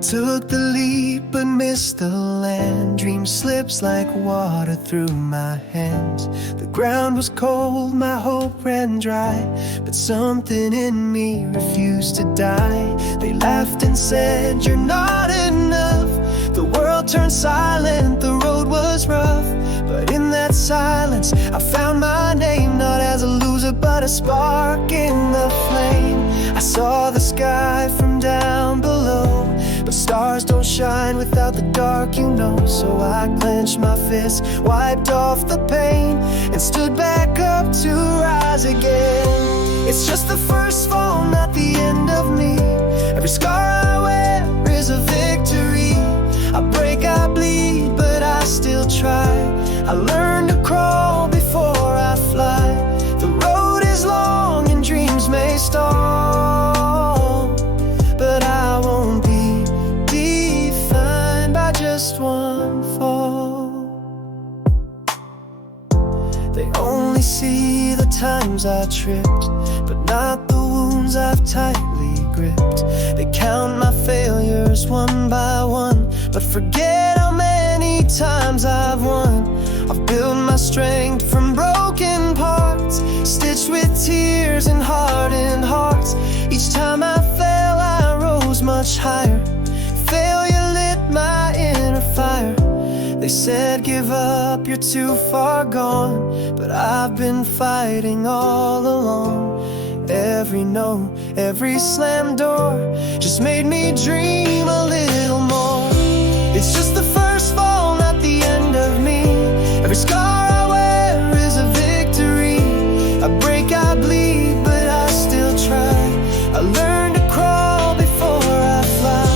Took the leap but missed the land. Dream slips like water through my hands. The ground was cold, my hope ran dry, but something in me refused to die. They laughed and said, "You're not enough." The world turned silent, the road was rough, but in that silence I found my name. Not as a loser but a spark in the flame. I saw the sky from down below, but stars don't shine without the dark, you know. So I clenched my fist, wiped off the pain, and stood back up to rise again. It's just the first fall, not the end of me. Every scar I wear is a victory. I break, I bleed, but I still try. I learn to crawl before I fly. The road is long and dreams may stall, but I won't be just one fall. They only see the times I tripped, but not the wounds I've tightly gripped. They count my failures one by one, but forget how many times I've won. I've built my strength from broken parts, stitched with tears and hardened hearts. Each time I fell, I rose much higher. Failure lit my inner fire. They said, "Give up, you're too far gone," but I've been fighting all along. Every no, every slam door just made me dream a little more. It's just the first fall, not the end of me. Every scar I wear is a victory. I break, I bleed, but I still try. I learn to crawl before I fly.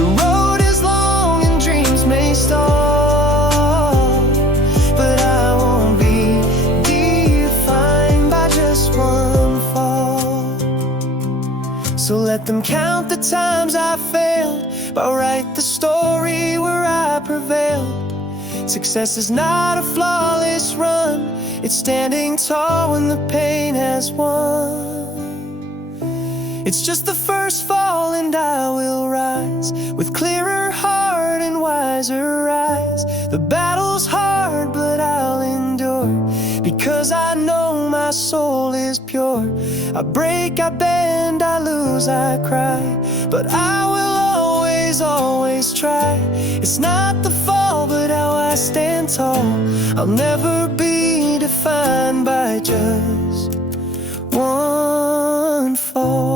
The road is long and dreams may stall, but I won't be defined by just one fall. So let them count the times I failed, but write the story where I prevailed. Success is not a flawless run, it's standing tall when the pain has won. It's just the first fall and I will rise, with clearer heart and wiser eyes. The battle's hard but I'll endure, because I know my soul is pure. I break, I bend, I lose, I cry, but I will always, always try. It's not the fall but how I stand tall. I'll never be defined by just one fall.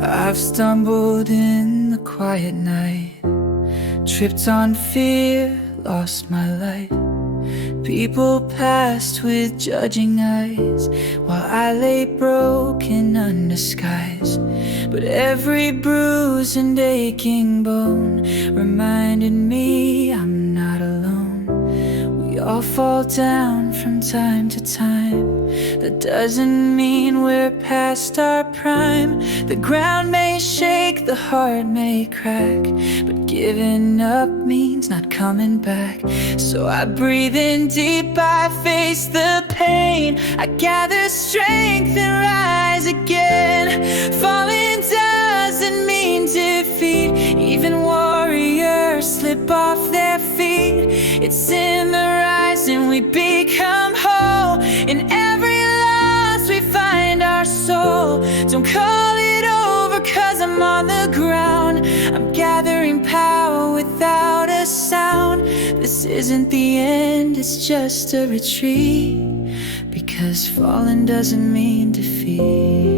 I've stumbled in the quiet night, tripped on fear, lost my light. People passed with judging eyes, while I lay broken under skies. But every bruise and aching bone reminded me I'm not alone. We all fall down from time to time. That doesn't mean we're past our prime. The ground may shake, the heart may crack, but giving up means not coming back. So I breathe in deep, I face the pain, I gather strength and rise again. Falling doesn't mean defeat, even warriors slip off their feet. It's in the rising we become whole. In every loss we find our soul. Don't call it over, 'cause I'm on the ground. I'm gathering power without a sound. This isn't the end, it's just a retreat, because falling doesn't mean defeat.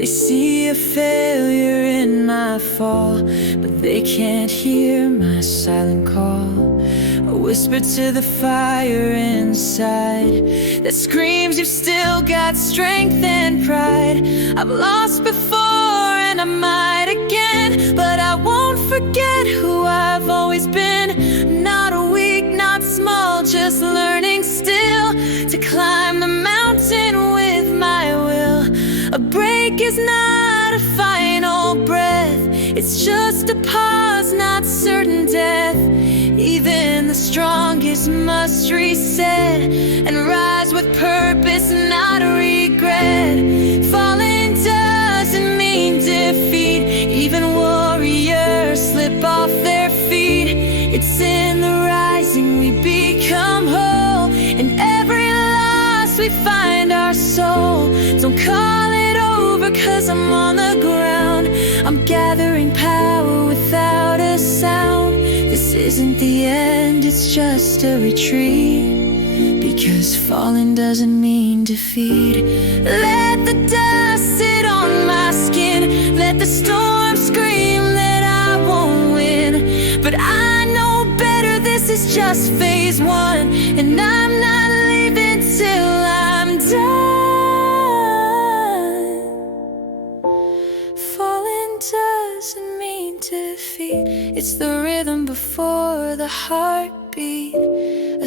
They see a failure in my fall, but they can't hear my silent call. A whisper to the fire inside that screams you've still got strength and pride. I've lost before and I might again, but I won't forget who I've always been. Not weak, not small, just learning still to climb the mountain with my will. A break is not a final breath, it's just a pause, not certain death. Even the strongest must reset and rise with purpose, not regret. Falling doesn't mean defeat, even warriors slip off their feet. It's in the rising we become whole, in every loss we find our soul. Don't call it over 'cause I'm on the ground. I'm gathering power without a sound. This isn't the end, it's just a retreat, because falling doesn't mean defeat. Let the dust sit on my skin, let the storm scream that I won't win. But I know better, this is just phase one, and I'm not leaving till I'm done. Falling doesn't mean defeat, it's the rhythm before the heartbeat.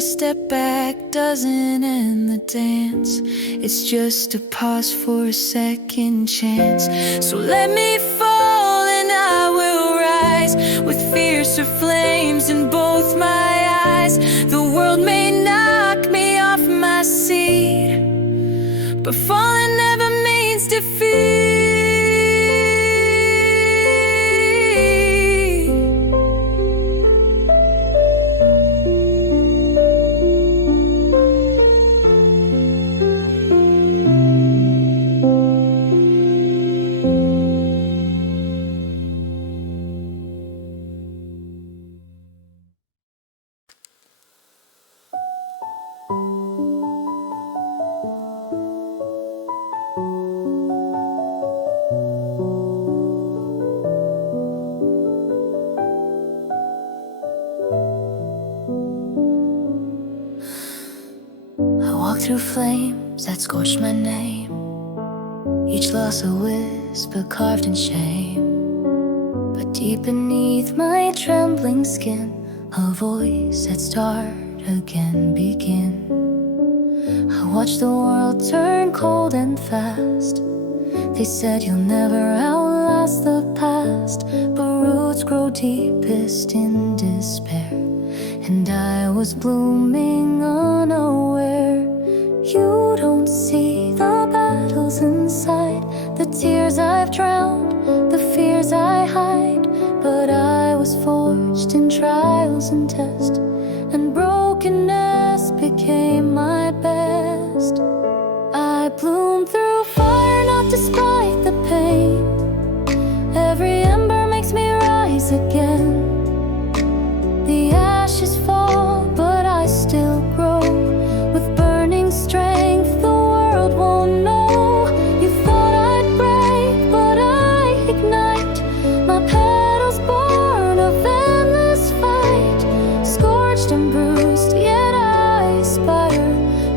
A step back doesn't end the dance, it's just a pause for a second chance. So let me fall and I will rise, with fiercer flames in both my eyes. The world may knock me off my seat, but falling never means defeat. Through flames that scorched my name, each loss a whisper carved in shame. But deep beneath my trembling skin, a voice said start again, begin. I watched the world turn cold and fast. They said you'll never outlast the past, but roots grow deepest in despair, and I was blooming unaware. You don't see the battles inside, the tears I've drowned, the fears I hide. But I was forged in trials and tests, and brokenness became my best. I bloomed through fire, not despite the pain. Every ember makes me rise again. The ashes fall, but I still grow. With burning strength, the world won't know. You thought I'd break, but I ignite. My petals born of endless fight. Scorched and bruised, yet I aspire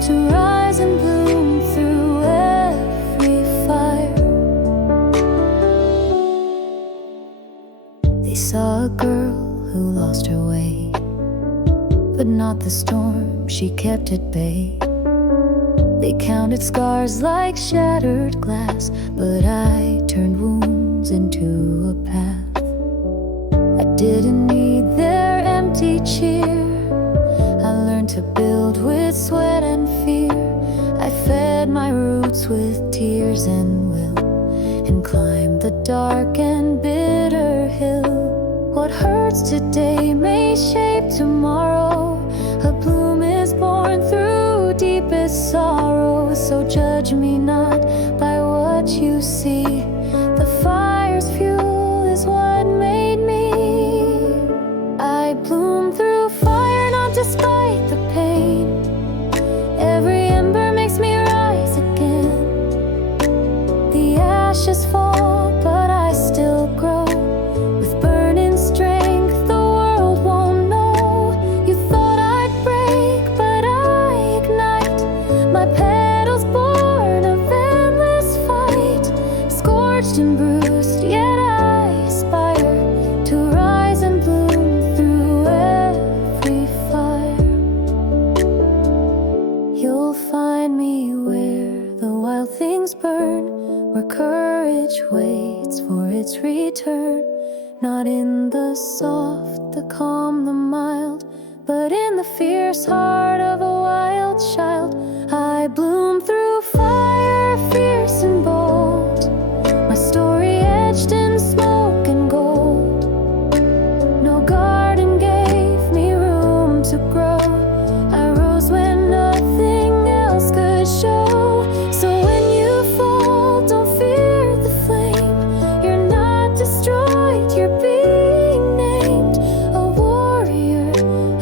to rise and bloom through every fire. They saw a girl who lost her way, but not the storm, she kept at bay. They counted scars like shattered glass, but I turned wounds into a path. I didn't need their empty cheer, I learned to build with sweat and fear. I fed my roots with tears and will, and climbed the dark and bitter hill. What hurts today may shape tomorrow. A bloom is born through deepest sorrow. So judge me not by what you see. The fire's fuel is what made me. I bloom through fire, not despite the pain. Every ember makes me rise again. The ashes fall. scratched and bruised, yet I aspire to rise and bloom through every fire. You'll find me where the wild things burn, where courage waits for its return. Not in the soft, the calm, the mild, but in the fierce heart of a wild child. I bloom through fire, fierce and bold, my story etched in smoke and gold. No garden gave me room to grow. I rose when nothing else could show. So when you fall, don't fear the flame. You're not destroyed, you're being named a warrior,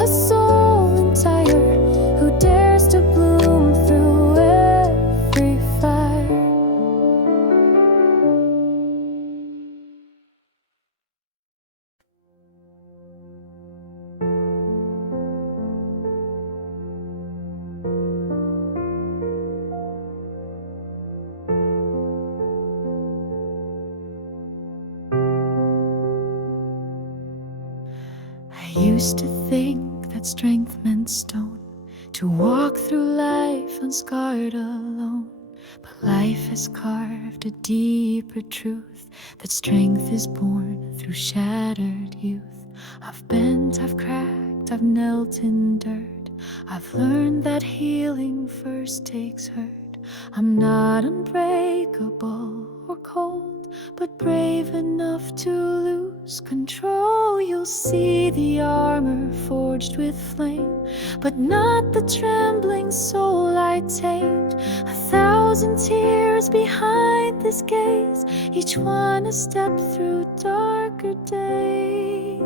a soul entire, who dares to bloom through every fire. I used to think that strength meant stone, to walk through life unscarred alone. But life has carved a deeper truth, that strength is born through shattered youth. I've bent, I've cracked, I've knelt in dirt. I've learned that healing first takes hurt. I'm not unbreakable or cold, but brave enough to lose control. You'll see the armor forged with flame, but not the trembling soul I tamed. 1,000 tears behind this gaze, each one a step through darker days.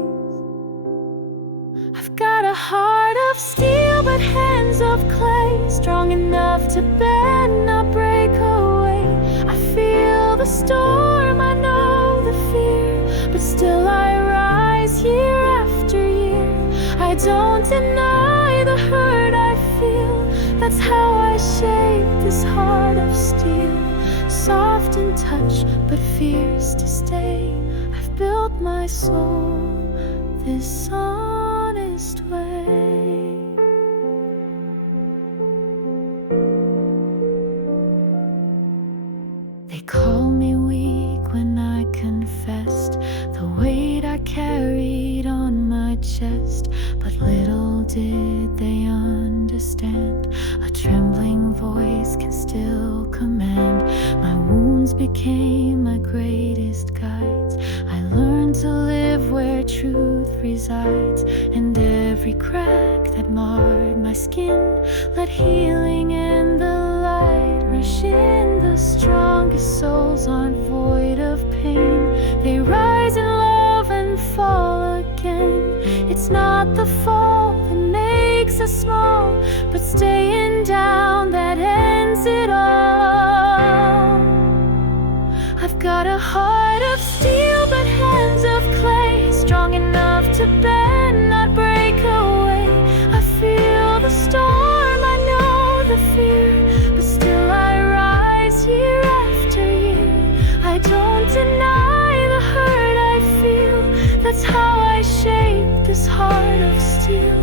I've got a heart of steel but hands of clay, strong enough to bend, not break away. I feel the storm, I know the fear, but still I rise year after year. I don't deny the hurt I feel, that's how I shape this heart of steel. Soft in touch but fierce to stay, I've built my soul this honest way. They call me weak when I confessed the weight I carried on my chest, but little did they understand. A trembling voice can still command. My wounds became my greatest guides. I learned to live where truth resides, and every crack that marred my skin, let healing and the light rush in. The strongest souls aren't void of pain, they rise in love and fall again. It's not the fall that makes us small, but staying down that ends it all. I've got a heart of steel but hands of clay, strong enough to bend, not break away. I feel the storm, I know the fear, but still I rise year after year. I don't deny the hurt I feel, that's how I shape this heart of steel.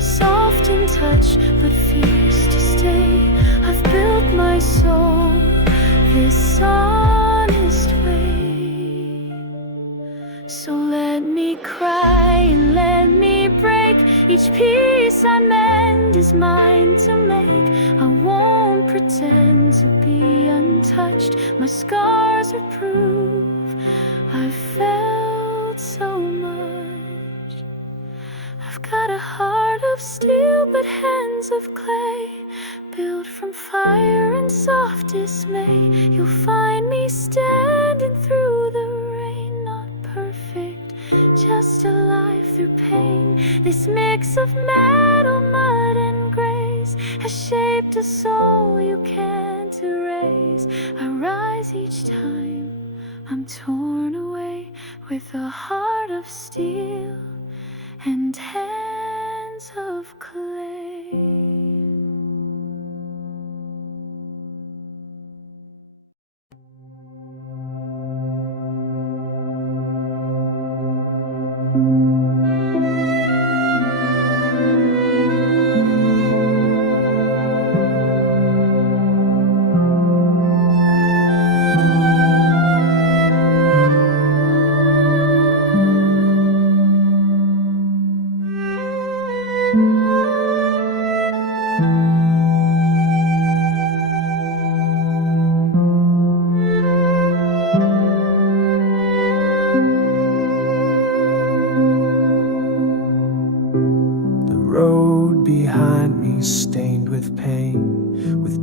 Soft in touch but fierce to stay, I've built my soul this honest way. So let me cry and let me break, each piece I mend is mine to make. I won't pretend to be untouched, my scars are proof I've felt so much. I've got a heart of steel but hands of clay, built from fire and soft dismay. You'll find me standing through the rain, not perfect, just alive through pain. This mix of metal, mud, and grace has shaped a soul you can't erase. I rise each time I'm torn away, with a heart of steel and hands of clay.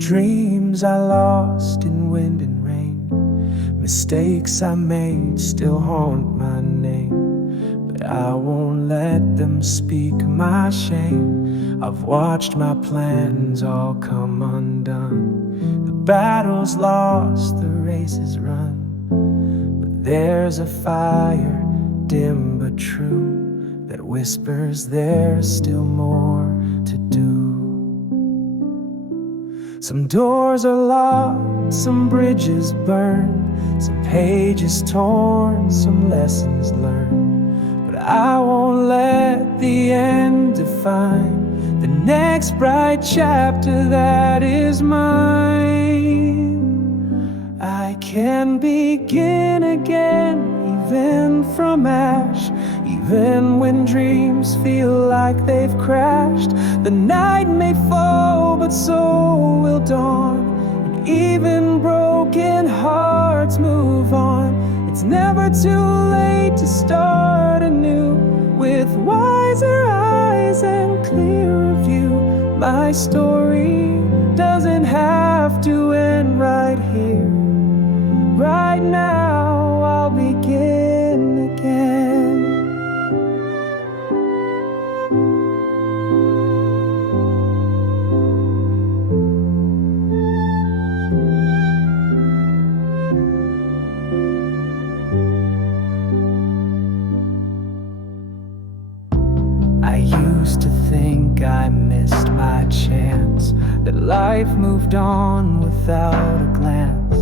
Dreams I lost in wind and rain, mistakes I made still haunt my name, but I won't let them speak my shame. I've watched my plans all come undone. The battle's lost, the race is run, but there's a fire, dim but true, that whispers there's still more to do. Some doors are locked, some bridges burned, some pages torn, some lessons learned, but I won't let the end define the next bright chapter that is mine. I can begin again, even from ash, even when dreams feel like they've crashed. The night may fall, but so will dawn, and even broken hearts move on. It's never too late to start anew, with wiser eyes and clearer view. My story doesn't have to end right here. Right now I'll begin again. I used to think I missed my chance, that life moved on without a glance.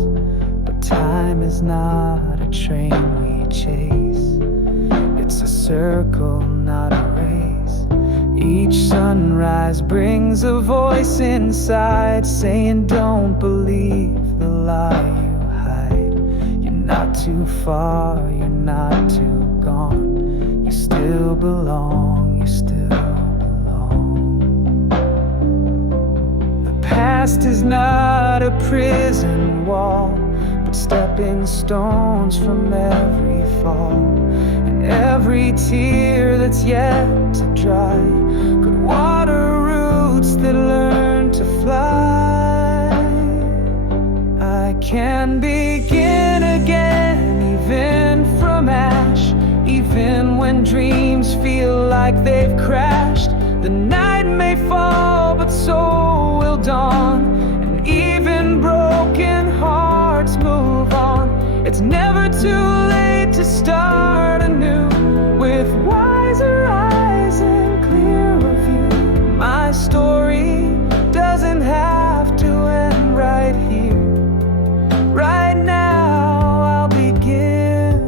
But time is not a train we chase, it's a circle, not a race. Each sunrise brings a voice inside, saying don't believe the lie you hide. You're not too far, you're not too gone, you still belong, you still belong. The past is not a prison wall, but stepping stones from every fall. And every tear that's yet to dry could water roots that learn to fly. I can begin again, even from ash, even when dreams feel like they've crashed. The night may fall, but so will dawn, and even broken hearts move on. It's never too late to start anew, with wiser eyes and clearer view. My story doesn't have to end right here. Right now I'll begin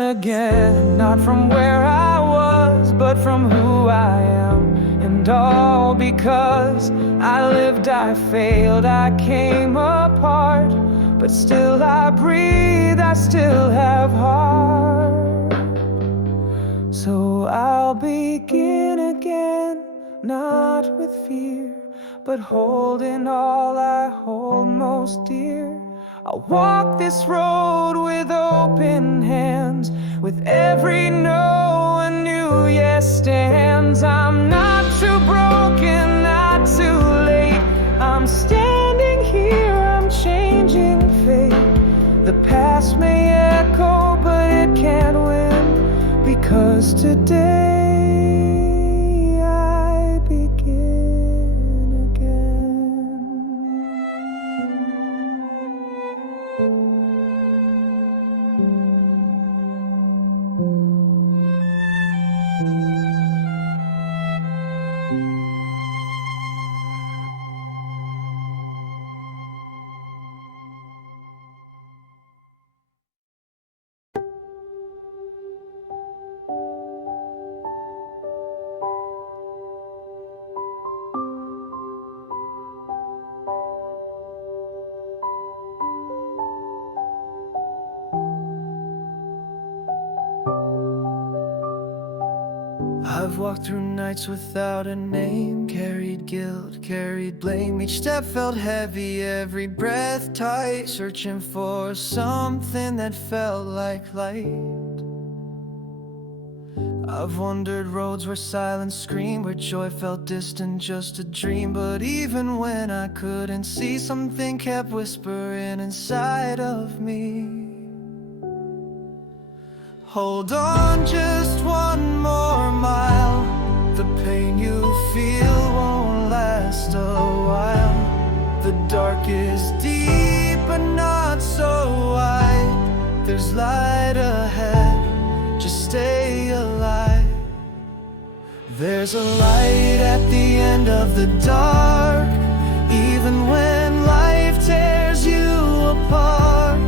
again, not from where I was, but from who I am. And all because I lived, I failed, I came apart, but still I breathe, I still have heart. So I'll begin again, not with fear, but holding all I hold most dear. I'll walk this road with open hands, with every no a new yes stands. I'm not too broken, not too late. I'm standing here, I'm changing fate. The past may echo, but it can't win, because today I begin again. I've walked through nights without a name, carried guilt, carried blame. Each step felt heavy, every breath tight, searching for something that felt like light. I've wandered roads where silence screamed, where joy felt distant, just a dream. But even when I couldn't see, something kept whispering inside of me. Hold on, just one more mile. The pain you feel won't last a while. The dark is deep but not so wide. There's light ahead, just stay alive. There's a light at the end of the dark, even when life tears you apart.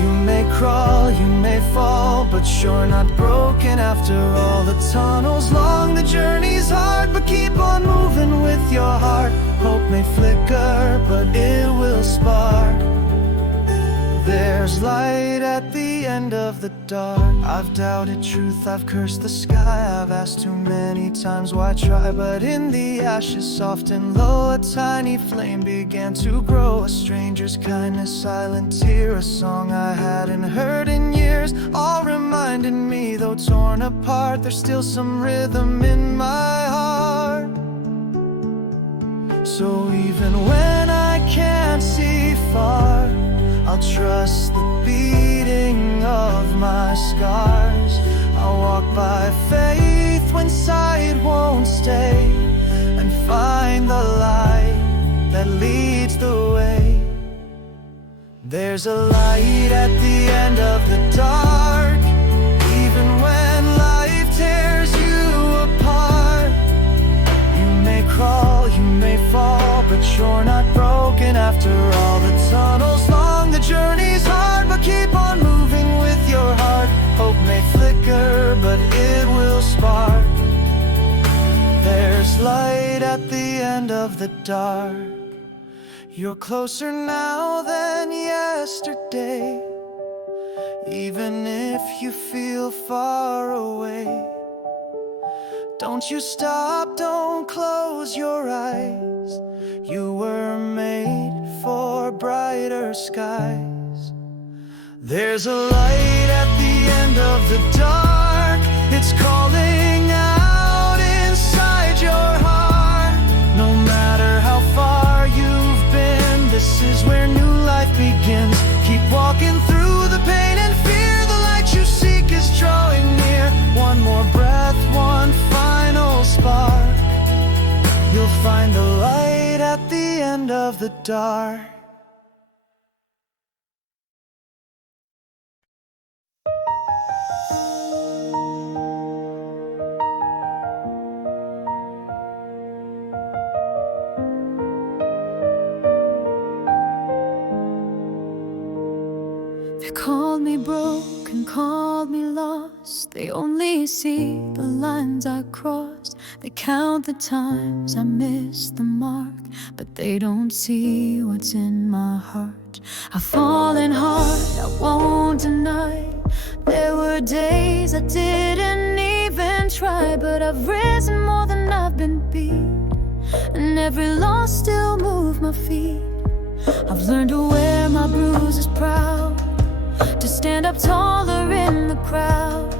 You may crawl, you may fall, but you're not broken after all. The tunnel's long, the journey's hard, but keep on moving with your heart. Hope may flicker, but it will spark. There's light at the end of the dark. I've doubted truth, I've cursed the sky. I've asked too many times why try, but in the ashes, soft and low, a tiny flame began to grow. A stranger's kindness, silent tear, a song I hadn't heard in years, all reminded me, though torn apart, there's still some rhythm in my heart. So even when I can't see far, I'll trust the beating of my scars. I'll walk by faith when sight won't stay, and find the light that leads the way. There's a light at the end of the dark, even when life tears you apart. You may crawl, you may fall, but you're not broken after all. The tunnel's long, the journey's hard, but keep on moving with your heart. Hope may flicker, but it will spark. There's light at the end of the dark. You're closer now than yesterday, even if you feel far away. Don't you stop, don't close your eyes. You were made for brighter skies. There's a light at the end of the dark. It's calling out inside your heart. No matter how far you've been, this is where new life begins. Keep walking through the pain and fear. The light you seek is drawing near. One more breath, one final spark. You'll find the light at the end of the dark. They called me broken, called me lost. They only see the lines I crossed. They count the times I missed the mark, but they don't see what's in my heart. I've fallen hard, I won't deny. There were days I didn't even try, but I've risen more than I've been beat, and every loss still moved my feet. I've learned to wear my bruises proud, to stand up taller in the crowd.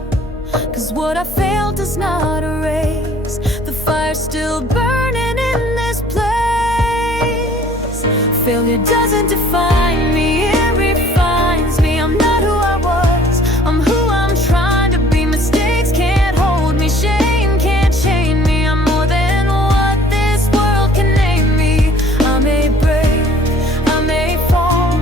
Cause what I failed does not erase the fire still burning in this place. Failure doesn't define me, it refines me. I'm not who I was, I'm who I'm trying to be. Mistakes can't hold me, shame can't chain me. I'm more than what this world can name me. I may break, I may fall,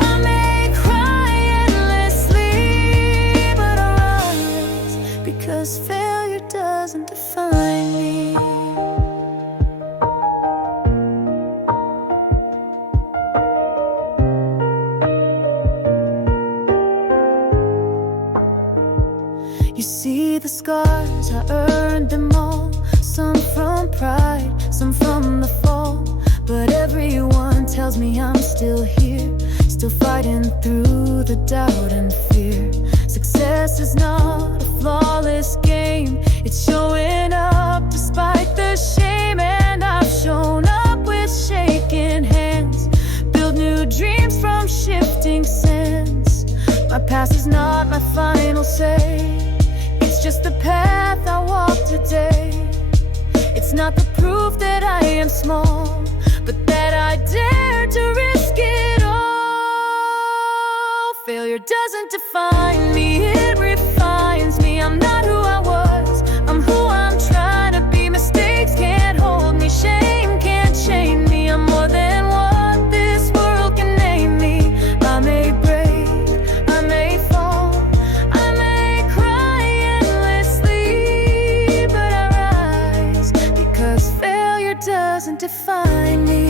I may cry endlessly, but I rise because failure doesn't define me. You see the scars, I earned them all. Some from pride, some from the fall. But everyone tells me I'm still here, still fighting through the doubt and fear. Success is not a flawless game, it's showing up despite the shame. And I've shown up with shaking hands, build new dreams from shifting sands. My past is not my final say, it's just the path I walk today. It's not the proof that I am small, but that I dare to risk it all. Failure doesn't define me, it refines me. I'm not who I was, I'm who I'm trying to be. Mistakes can't hold me, shame can't chain me. I'm more than what this world can name me. I may break, I may fall, I may cry endlessly, but I rise because failure doesn't define me.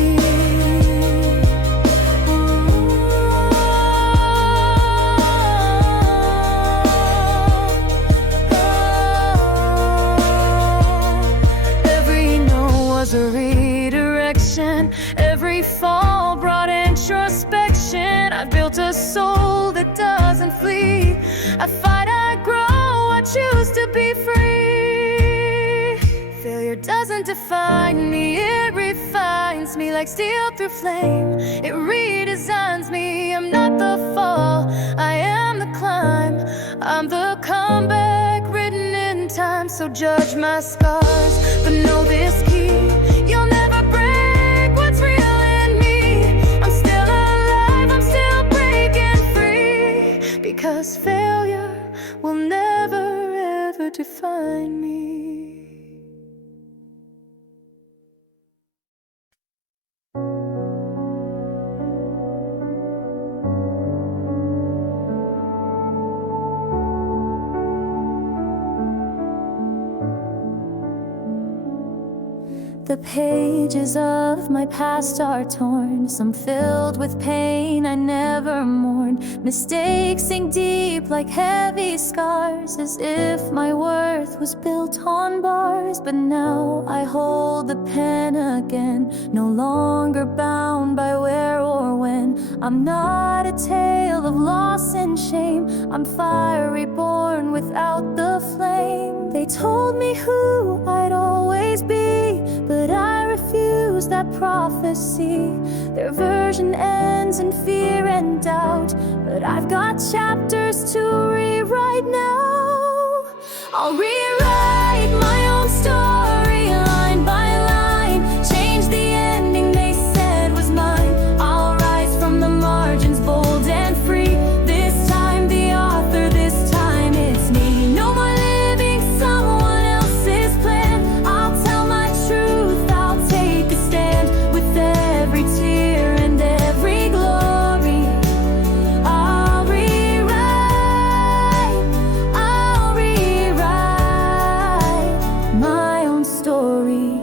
Every no was a redirection, every fall brought introspection. I built a soul that doesn't flee. I fight, I grow, I choose to be free. Failure doesn't define me, it refines me like steel through flame. It redesigns me. I'm not the fall, I am the climb. I'm the comeback written in time. So judge my scars, but know this key: you'll never break what's real in me. I'm still alive, I'm still breaking free, because failure will never ever define me. The pages of my past are torn, some filled with pain I never mourned. Mistakes sink deep like heavy scars, as if my worth was built on bars. But now I hold the pen again, no longer bound by where or when. I'm not a tale of loss and shame, I'm fire reborn without the flame. They told me who I'd always be, but I refuse that prophecy. Their version ends in fear and doubt, but I've got chapters to rewrite now. I'll rewrite my own story line by line, change the ending they said was mine. I'll rise from the margins, bold and free. This time the author, this time it's me. No more living someone else's plan. I'll tell my truth, I'll take a stand. With every tear and every glory, I'll rewrite my own story.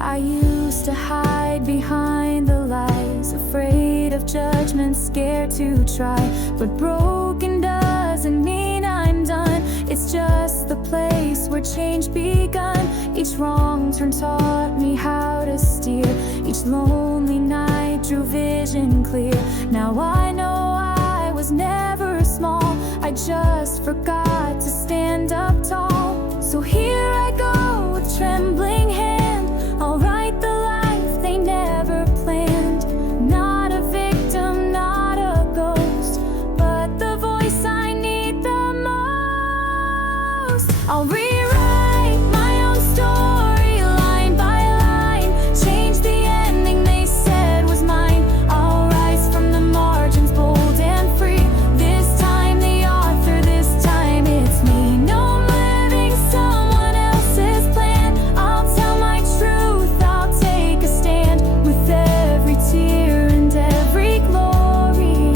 I used to hide behind the lies, afraid of judgment, scared to try. But broken doesn't mean I'm done, it's just the place where change begun. Each wrong turn taught me how to steer, each lonely night drew vision clear. Now I know I was never small, I just forgot to stand up tall. So here I go with trembling hand, I'll write the life they never planned. Not a victim, not a ghost, but the voice I need the most. I'll rewrite my own story line by line, change the ending they said was mine. I'll rise from the margins, bold and free. This time the author, this time it's me. No, I'm living someone else's plan. I'll tell my truth, I'll take a stand. With every tear and every glory,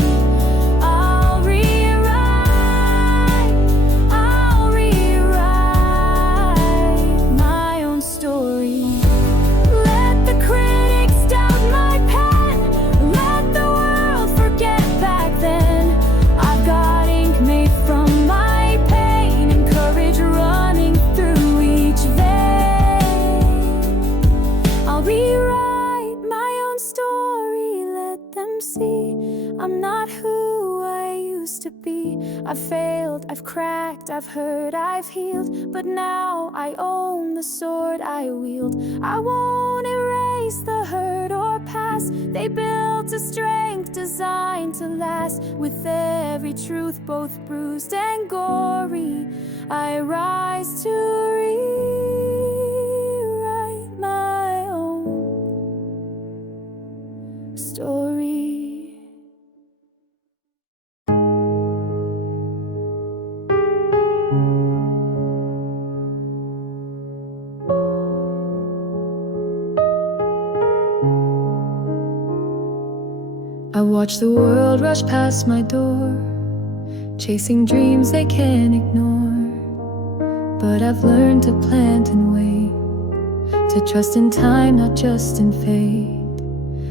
I'll rewrite my own story. Let the critics doubt my pen, let the world forget back then. I've got ink made from my pain and courage running through each vein. I'll rewrite my own story, let them see I'm not who I used to be. I've failed, I've cracked, I've hurt, I've healed, but now I own the sword I wield. I won't erase the hurt or past. past. They built a strength designed to last. With every truth both bruised and gory, I rise to rewrite my own story. I watch the world rush past my door, chasing dreams they can't ignore. But I've learned to plant and wait, to trust in time, not just in fate.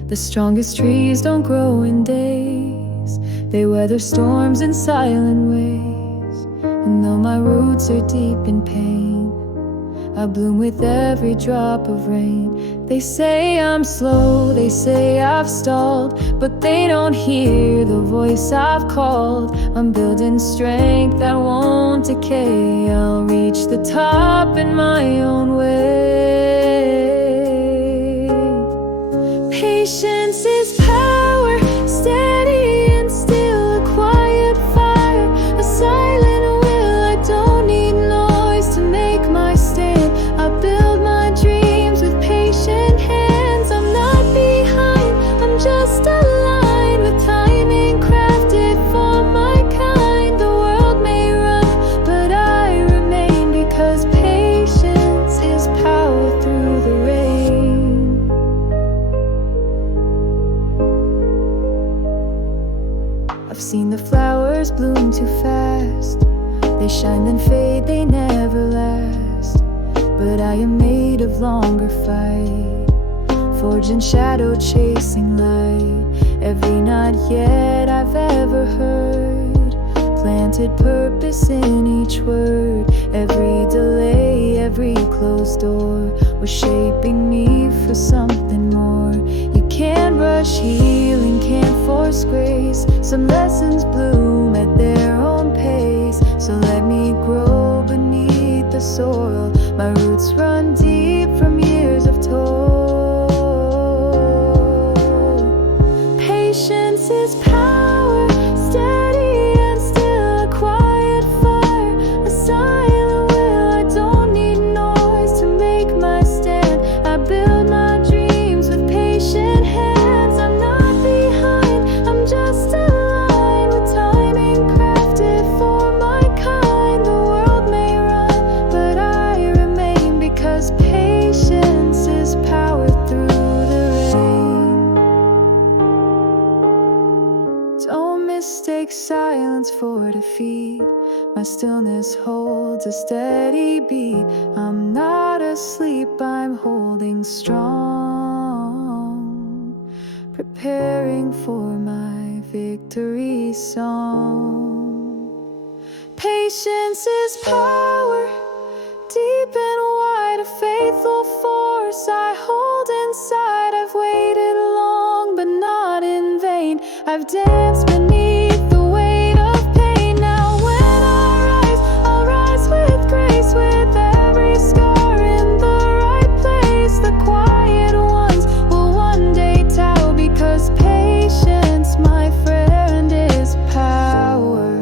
The strongest trees don't grow in days, they weather storms in silent ways. And though my roots are deep in pain, I bloom with every drop of rain. They say I'm slow, they say I've stalled, but they don't hear the voice I've called. I'm building strength that won't decay. I'll reach the top in my own way. Patience is power, steady and still, a quiet fire, a silent will. I don't need noise to make my stand. I build my dreams with patient hands. I'm not behind, I'm just aligned with timing crafted for my kind. The world may run, but I remain, because patience is power through the rain. I've seen the flowers bloom too fast. They shine then fade, they never last. But I am made of longer fight, forged in shadow, chasing light. Every not yet I've ever heard planted purpose in each word. Every delay, every closed door was shaping me for something more. You can't rush healing, can't force grace. Some lessons bloom at their own pace. So let me grow beneath the soil. My roots run deep from years of toil. Patience is power, steady and still, a quiet fire, a silent will. I don't need noise to make my stand. I build my dreams with patient hands. I'm not behind, I'm just aligned with timing crafted for my kind. The world may run, but I remain, because patience is power through the rain. Don't mistake silence for defeat. My stillness holds a steady beat. I'm not asleep, I'm holding strong, preparing for my victory song. Patience is power, deep and wide, a faithful force I hold inside. I've waited long, but not in vain. I've danced beneath the weight of pain. Now when I rise, I'll rise with grace, with every scar in the right place. The quiet ones will one day tell, because patience, my friend, is power.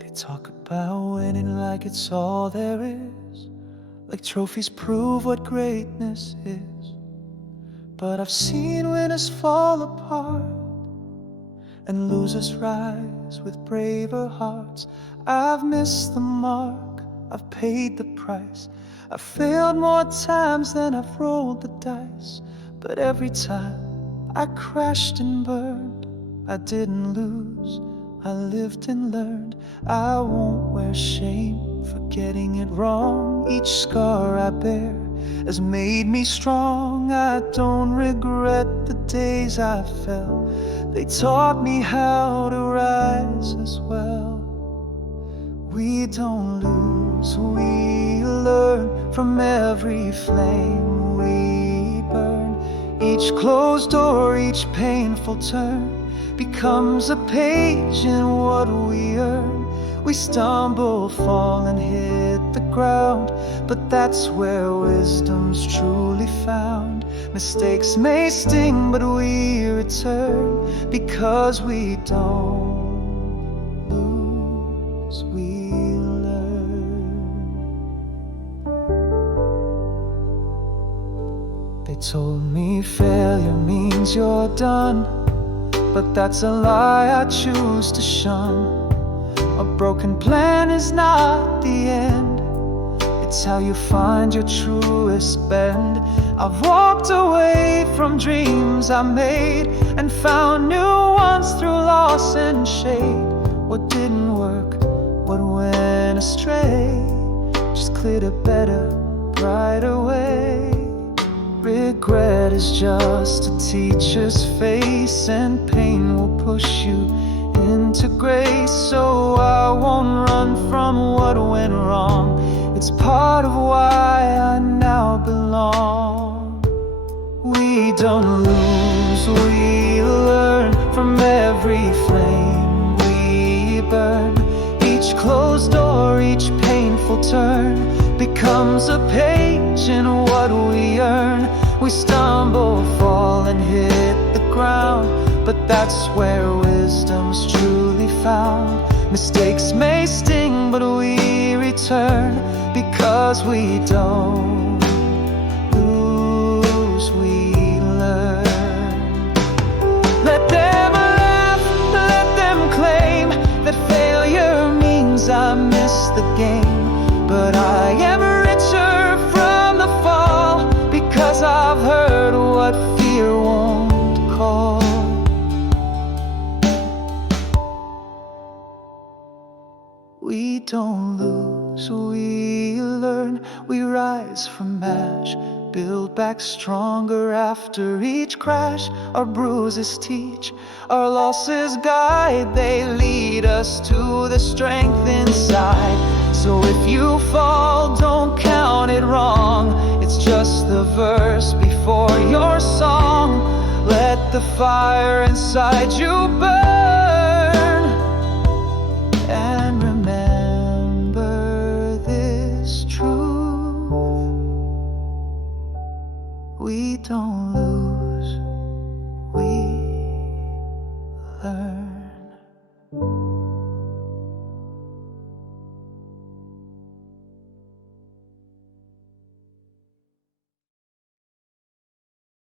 They talk about winning like it's all there is, like trophies prove what greatness is. But I've seen winners fall apart and losers rise with braver hearts. I've missed the mark, I've paid the price. I've failed more times than I've rolled the dice. But every time I crashed and burned, I didn't lose, I lived and learned. I won't wear shame for getting it wrong. Each scar I bear has made me strong. I don't regret the days I fell. They taught me how to rise as well. We don't lose, we learn from every flame we burn. Each closed door, each painful turn becomes a page in what we earn. We stumble, fall, and hit the ground, but that's where wisdom's truly found. Mistakes may sting, but we return, because we don't lose, we learn. They told me failure means you're done, but that's a lie I choose to shun. A broken plan is not the end, it's how you find your truest bend. I've walked away from dreams I made and found new ones through loss and shade. What didn't work, what went astray, just cleared a better, brighter way. Regret is just a teacher's face, and pain will push you into grace. So I won't run from what went wrong, it's part of why I now belong. We don't lose, we learn from every flame we burn. Each closed door, each painful turn becomes a page in what we earn. We stumble, fall, and hit the ground, but that's where wisdom's truly found. Mistakes may sting, but we return, because we don't lose, we learn. Let them laugh, let them claim that failure means I missed the game, but I am richer from the fall, because I've heard what fear won't call. We don't lose, we learn, we rise from ash, build back stronger after each crash. Our bruises teach, our losses guide, they lead us to the strength inside. So if you fall, don't count it wrong, it's just the verse before your song. Let the fire inside you burn, and remember this truth: we don't lose.